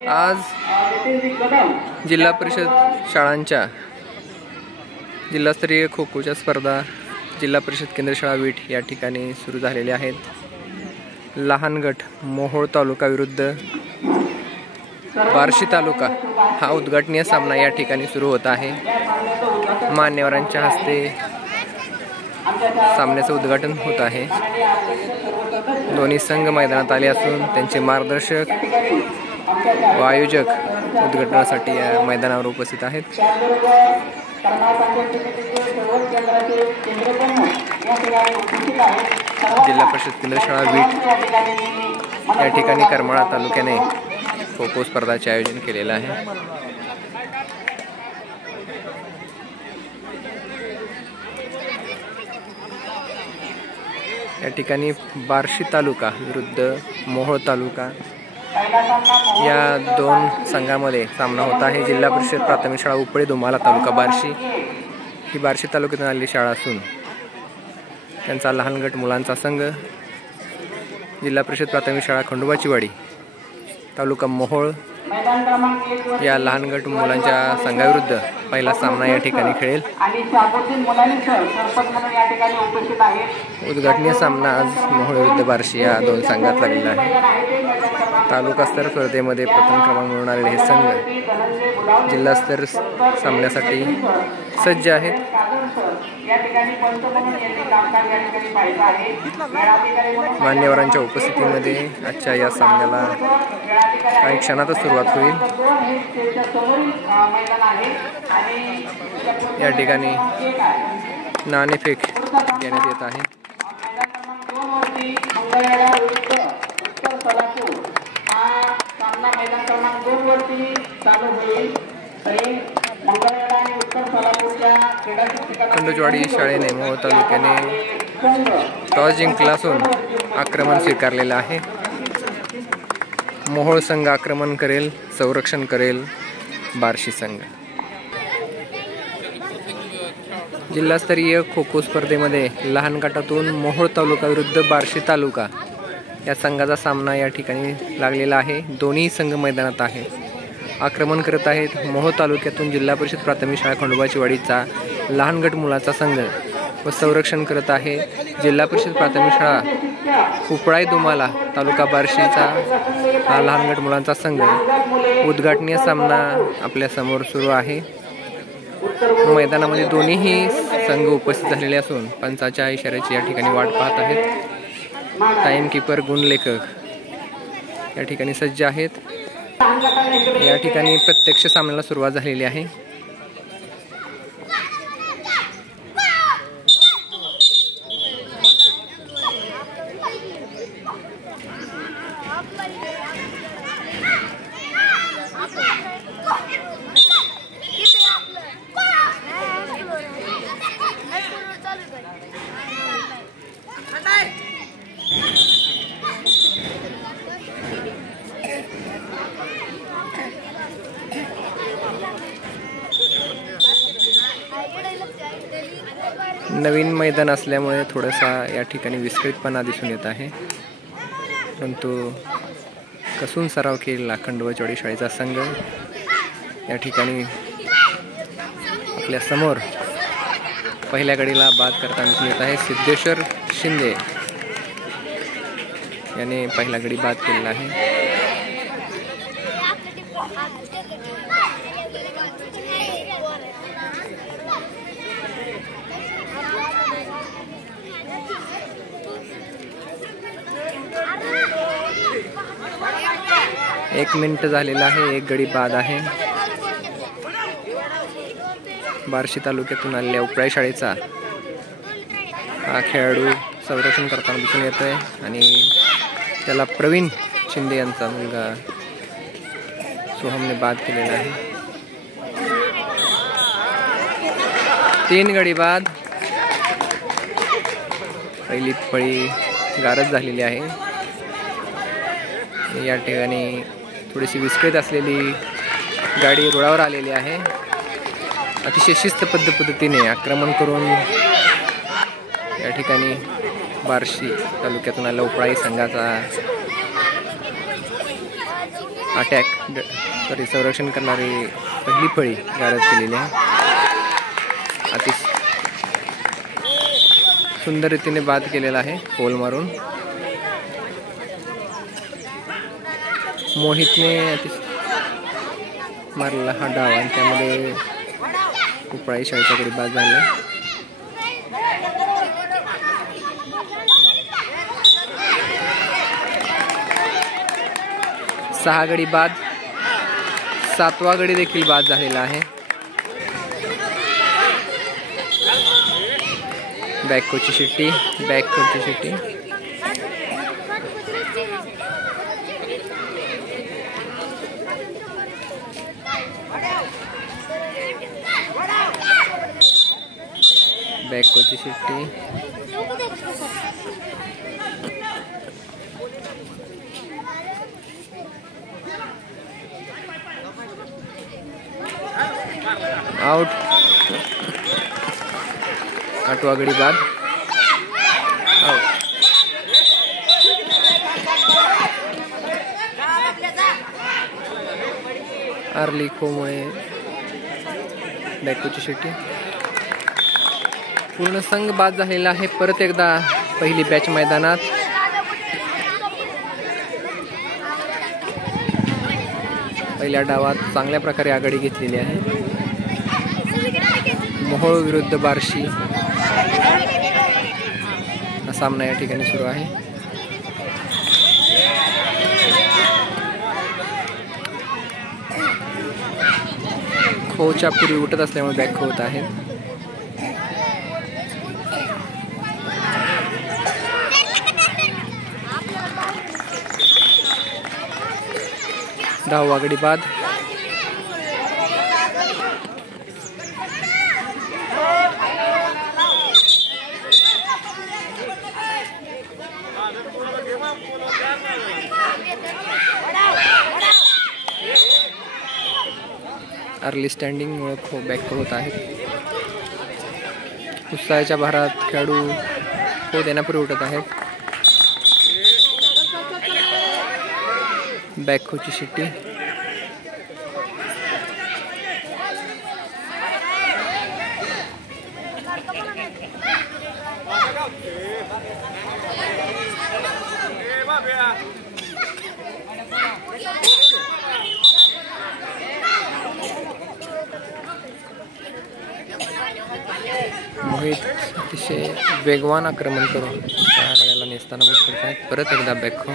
आज जिल्हा परिषद शाळांच्या जिल्हास्तरीय खो खोच्या स्पर्धा जिल्हा परिषद केंद्र शाळा वीट या ठिकाणी सुरू झालेल्या आहेत। लहान गट मोहोळ तालुका विरुद्ध बार्शी तालुका हा उद्घाटनीय सामना या ठिकाणी सुरू होत आहे। मान्यवरांच्या हस्ते सामन्याचं उद्घाटन होत आहे। दोन्ही संघ मैदानात आले असून त्यांचे मार्गदर्शक व आयोजक उद्घाटनासाठी या मैदानावर उपस्थित आहेत। जिल्हा परिषद केंद्र शाळा वीट या ठिकाणी करमाळा तालुक्याने खो खो स्पर्धाचे आयोजन केलेले आहे। या ठिकाणी बार्शी तालुका विरुद्ध मोहोळ तालुका या दोन संघामध्ये सामना होत आहे। जिल्हा परिषद प्राथमिक शाळा उपळे दुमाला तालुका बार्शी ही बार्शी तालुक्यातून आलेली शाळा असून त्यांचा लहान गट मुलांचा संघ जिल्हा परिषद प्राथमिक शाळा खंडोबाचीवाडी तालुका मोहोळ या लहान गट मुलांच्या संघाविरुद्ध पहिला सामना या ठिकाणी खेळेल। उद्घाटनीय सामना आज मोहोळ विरुद्ध बार्शी या दोन संघात लागलेला आहे। तालुका स्तर स्पर्धेमध्ये प्रथम क्रमांक मिळवून आलेले हे संघ जिल्हास्तर सामन्यासाठी सज्ज आहेत। मान्यवरांच्या उपस्थितीमध्ये आजच्या या सामन्याला काही क्षणातच सुरुवात होईल। या ठिकाणी नाणेफेक घेण्यात येत आहे। खंडोबाचीवाडी शाळेने मोहोळ तालुक्याने टॉस जिंकला असून आक्रमण स्वीकारलेलं आहे। मोहोळ संघ आक्रमण करेल, संरक्षण करेल बार्शी संघ। जिल्हास्तरीय खो खो स्पर्धेमध्ये लहान गटातून मोहोळ तालुका विरुद्ध बार्शी तालुका या संघाचा सामना या ठिकाणी लागलेला आहे। दोन्ही संघ मैदानात आहे, आक्रमण करत आहेत। मोहोळ तालुक्यातून जिल्हा परिषद प्राथमिक शाळा खंडोबाचीवाडीचा लहान गट मुलाचा संघ व संरक्षण करत आहे जिल्हा परिषद प्राथमिक शाळा उपळाई दुमाला तालुका बार्शीचा हा लहान गट मुलांचा संघ। उद्घाटनीय सामना आपल्या समोर सुरू आहे। मैदानामध्ये दोन्हीही संघ उपस्थित झालेले असून पंचाच्या इशाऱ्याची या ठिकाणी वाट पाहत आहेत। टाइम कीपर गुणलेखक या ठिकाणी सज्ज आहेत। या ठिकाणी प्रत्यक्ष सामन्याला सुरुवात झालेली आहे। नवीन मैदान असल्यामुळे थोडासा या ठिकाणी विस्कळीतपणा दिसून येत आहे, परंतु कसून सराव केलेला खंडोबाचीवाडी शाळेचा संघ या ठिकाणी आपल्या समोर पहिल्या गडीला बाद करताना दिसून येत आहे। सिद्धेश्वर शिंदे याने पहिला गडी बाद केलेला आहे। एक मिनिट झालेला आहे, एक गडी बाद आहे। बार्शी तालुक्यातून आलेल्या उपळाई शाळेचा हा खेळाडू संरक्षण करताना दिसून येत आहे आणि त्याला प्रवीण शिंदे यांचा मुलगा सोहमने बाद केलेला आहे। 3 गडी बाद। पहिली फळी गारद झालेली आहे। या ठिकाणी थोडीशी विस्कळीत असलेली गाडी रुळावर आलेली आहे। अतिशय शिस्तबद्ध पद्धतीने आक्रमण करून या ठिकाणी बार्शी तालुक्यातून आलेला उपळाई संघाचा संरक्षण करणारी पहिली फळी गारद केलेली आहे. अतिशय सुंदर रीतीने बाद केलेला आहे पोल मारून. मोहितने अतिशय मारलेला हा डाव आणि त्यामध्ये उपळाई शाळेचा गडी बाद झाला. सहा गडी बाद, 7वा गडी देखील बाद झालेला आहे. बॅककोची शिट्टी, बॅककोची शिट्टी. बॅककोची शिट्टी. आउट. 8वा गडी बाद. आउट. अर्ली खोमुळे बॅककोची शिट्टी. पूर्ण संघ बाद झालेला आहे. परत एकदा पहिली बॅच मैदानात. पहिल्या डावात चांगल्या प्रकारे आघाडी घेतलेली आहे. मोहोळ विरुद्ध बार्शी हा सामना या ठिकाणी सुरू आहे. खोच्या पूर्वी उठत असल्यामुळे बॅक होत आहेत. दहावा गडी बाद. अर्ली स्टँडिंग मुळे बॅक होत आहेत. उत्साहाच्या भारात खेळाडू हो देण्यापूर्वी उठत आहेत. बॅकहोची शिट्टी. मोहित अतिशय वेगवान आक्रमण करून आघाडीला नेस्तानाबूत करत आहेत. परत एकदा बॅकहो.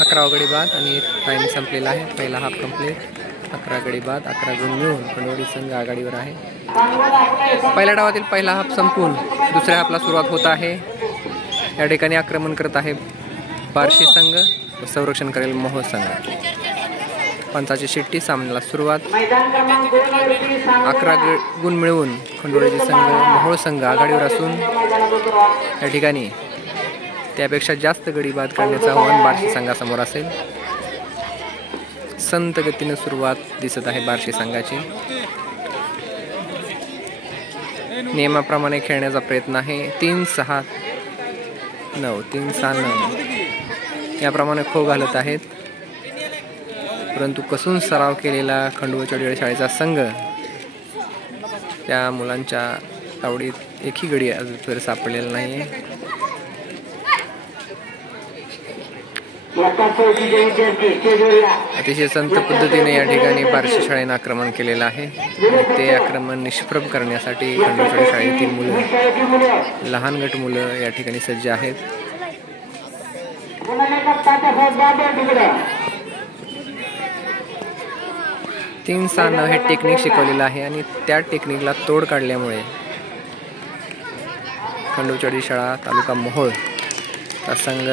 11वा गडी बाद आणि टाइम संपलेला आहे. पहिला हाफ कंप्लीट. 11 गडी बाद, 11 गुण मिळून खंडोळी संघ आघाडीवर आहे. पहिल्या डावातील पहिला हाफ संपून दुसऱ्या हाफला सुरुवात होत आहे. या ठिकाणी आक्रमण करत आहे बार्शी संघ, संरक्षण करेल मोहोळ संघ. पंचाची शिट्टी. सामन्याला सुरुवात. 11 गुण मिळवून खंडोळीचे संघ मोहोळ संघ आघाडीवर असून या ठिकाणी त्यापेक्षा जास्त गडी बाद करण्याचं आव्हान बार्शी संघासमोर असेल. संत गतीने सुरुवात दिसत आहे बार्शी संघाची. नियमाप्रमाणे खेळण्याचा प्रयत्न आहे. 3-6-9 3-6-9 याप्रमाणे खो घालत आहेत. परंतु कसून सराव केलेला खंडोळी शाळेचा संघ त्या मुलांच्या तावडीत एकही गडी अजून सापडलेला नाही. अतिशय संत पद्धतीने या ठिकाणी बार्शी शाळेनं आक्रमण केलेलं आहे. ते आक्रमण निष्प्रभ करण्यासाठी खंडोळी शाळेतील मुलं, लहान गट मुलं या ठिकाणी सज्ज आहेत. तीन 6-9 हे टेक्निक शिकवलेलं आहे आणि त्या टेक्निकला तोड काढल्यामुळे खंडोळी शाळा तालुका मोहोळ हा संघ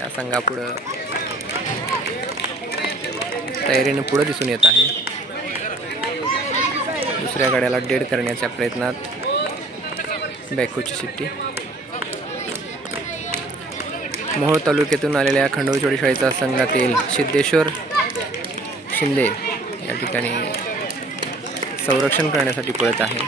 या संघापुढं तयारीने पुढे दिसून येत आहे. दुसऱ्या गाड्याला डेड करण्याच्या प्रयत्नात बॅकहोची शिट्टी. मोहोळ तालुक्यातून आलेल्या खंडोळी शाळेचा संघातील सिद्धेश्वर शिंदे या ठिकाणी संरक्षण करण्यासाठी पळत आहे.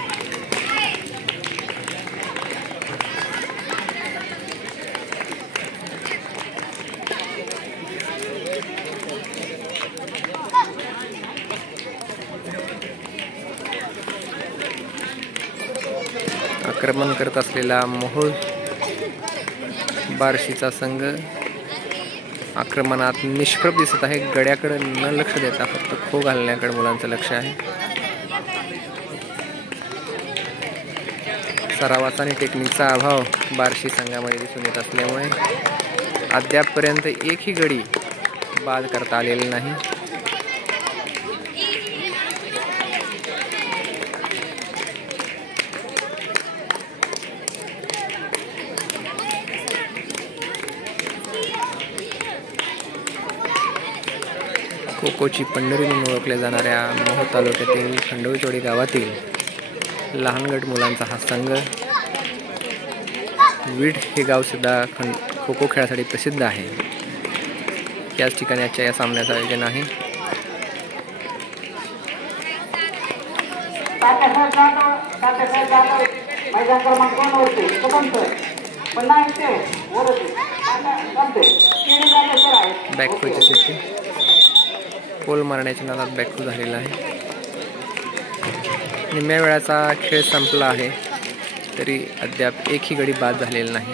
आक्रमण करत असलेला मोहोळ बार्शीचा संघ आक्रमणात निष्प्रभ दिसत आहे। गड्याकडे न लक्ष देता फक्त खो घालण्याकडे मुलांचं लक्ष आहे। सरावाचा आणि टेक्निकचा अभाव बार्शी संघामध्ये दिसून येत असल्यामुळे अद्यापपर्यंत एकही गडी बाद करता आलेली नाही। खो-खोची पंढरी म्हणून ओळखल्या जाणाऱ्या मोहोळ तालुक्यातील खंडोळीचोडी गावातील लहान गट मुलांचा हा संघ, वीड हे गाव सुद्धा खो-खो खेळासाठी प्रसिद्ध आहे। त्याच ठिकाणी आजच्या या सामन्याचं आयोजन आहे। बॅकफुटची सिस्टीम पोल मारण्याच्या नादात बॅकफुट झालेला आहे। निम्म्या वेळाचा खेळ संपला आहे तरी अद्याप एकही गडी बाद झालेला नाही।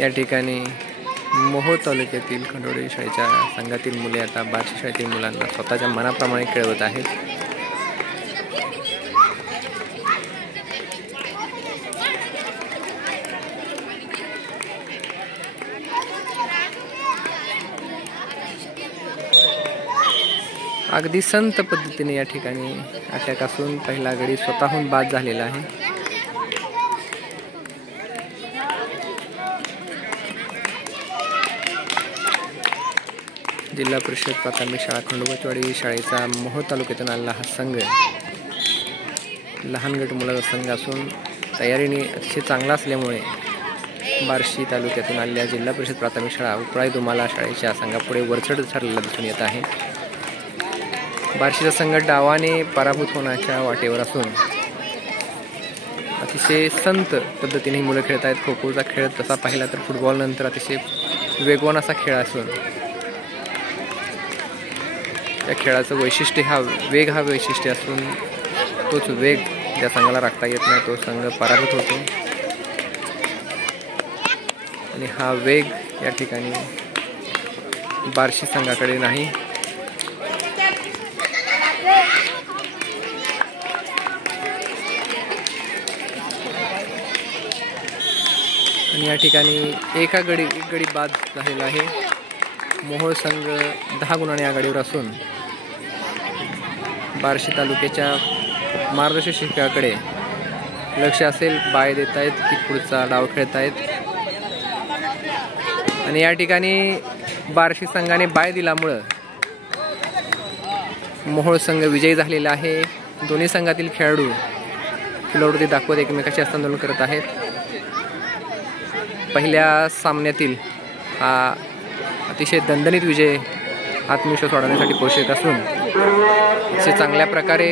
या ठिकाणी मोहोळ तालुक्यातील खंडोळी शाळेच्या संघातील मुले आता बार्शी शाळेतील मुलांना स्वतःच्या मनाप्रमाणे खेळवत आहेत। अगदी संत पद्धतीने या ठिकाणी अटॅक असून पहिला गडी स्वतःहून बाद झालेला आहे। जिल्हा परिषद प्राथमिक शाळा खंडोबाचवाडी शाळेचा मोहोळ तालुक्यातून आलेला हा संघ लहान गट मुलाचा संघ असून तयारीने अतिशय चांगला असल्यामुळे बार्शी तालुक्यातून आलेल्या जिल्हा परिषद प्राथमिक शाळा उपळाई दुमाला शाळेच्या संघापुढे वरचढ ठरलेला दिसून येत आहे। बार्शीचा संघ डावाने पराभूत होण्याच्या वाटेवर असून अतिशय संत पद्धतीने मुलं खेळत आहेत। खो खोचा खेळ तसा पाहिला तर फुटबॉल नंतर अतिशय वेगवान असा खेळ असून या खेळाचं वैशिष्ट्य वेग हा वैशिष्ट्य असून तोच वेग ज्या संघाला राखता येत नाही तो संघ पराभूत होतो आणि हा वेग या ठिकाणी बार्शी संघाकडे नाही। आणि या ठिकाणी एक गडी बाद झालेला आहे। मोहोळ संघ 10 गुणांनी आघाडीवर असून बार्शी तालुक्याच्या मार्गदर्शक शिक्षकाकडे लक्ष असेल, बाय देत आहेत की पुढचा डाव खेळत आहेत। आणि या ठिकाणी बार्शी संघाने बाय दिल्यामुळं मोहोळ संघ विजयी झालेला आहे। दोन्ही संघातील खेळाडू किल्लावरती दाखवत एकमेकांशी हस्तांदोलन करत आहेत। पहिल्या सामन्यातील हा अतिशय दणदणीत विजय आत्मविश्वास वाढवण्यासाठी पोषक असून अतिशय चांगल्या प्रकारे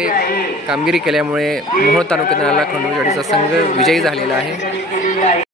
कामगिरी केल्यामुळे मोहोळ तालुक्यातील खंडोळीचा संघ विजयी झालेला आहे।